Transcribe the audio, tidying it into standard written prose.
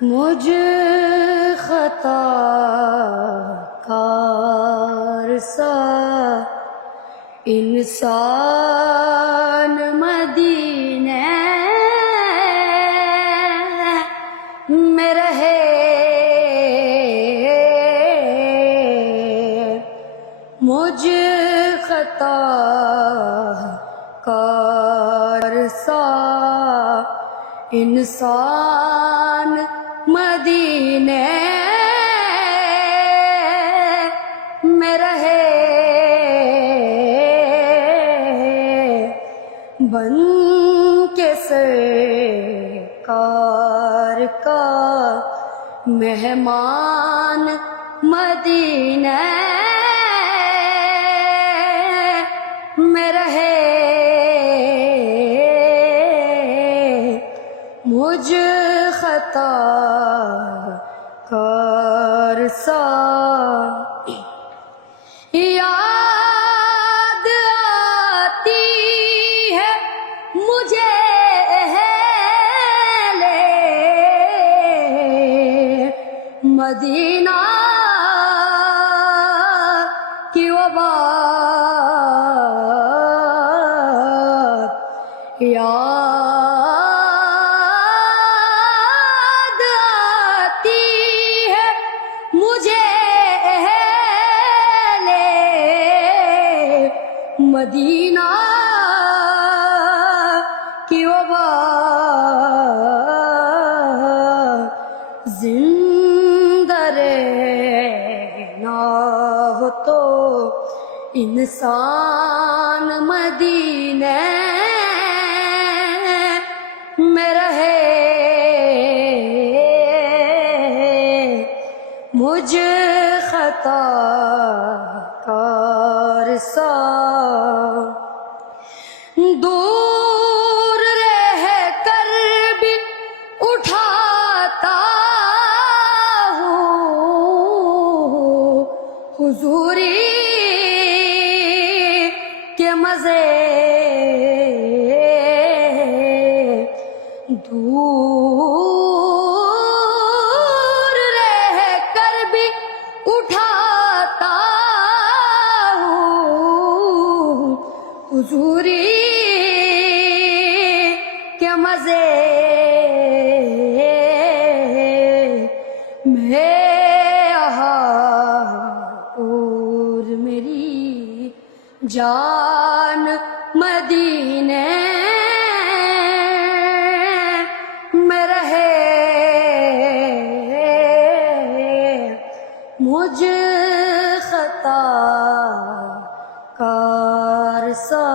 مجھ خطا کار سا انسان مدینے میں رہے، مجھ خطا کار سا انسان مدینے میں رہے، بن کے سرکار کا مہمان مدینے میں رہے، مجھ خطا کار سا یاد آتی ہے مجھے لے مدینہ کی وہ بات، یاد آتی ہے مجھے لے مدینہ کی وہ بات، زندہ رہنا ہو تو انسان مدینے میں رہے، مجھ خطا کار سا دور رہ کر بھی اٹھاتا ہوں حضوری کے مزے، دور رہ کر بھی اٹھاتا ہوں حضوری کے مزے، میں اور میری جان مدینے میں رہے، مجھ خطا کار سا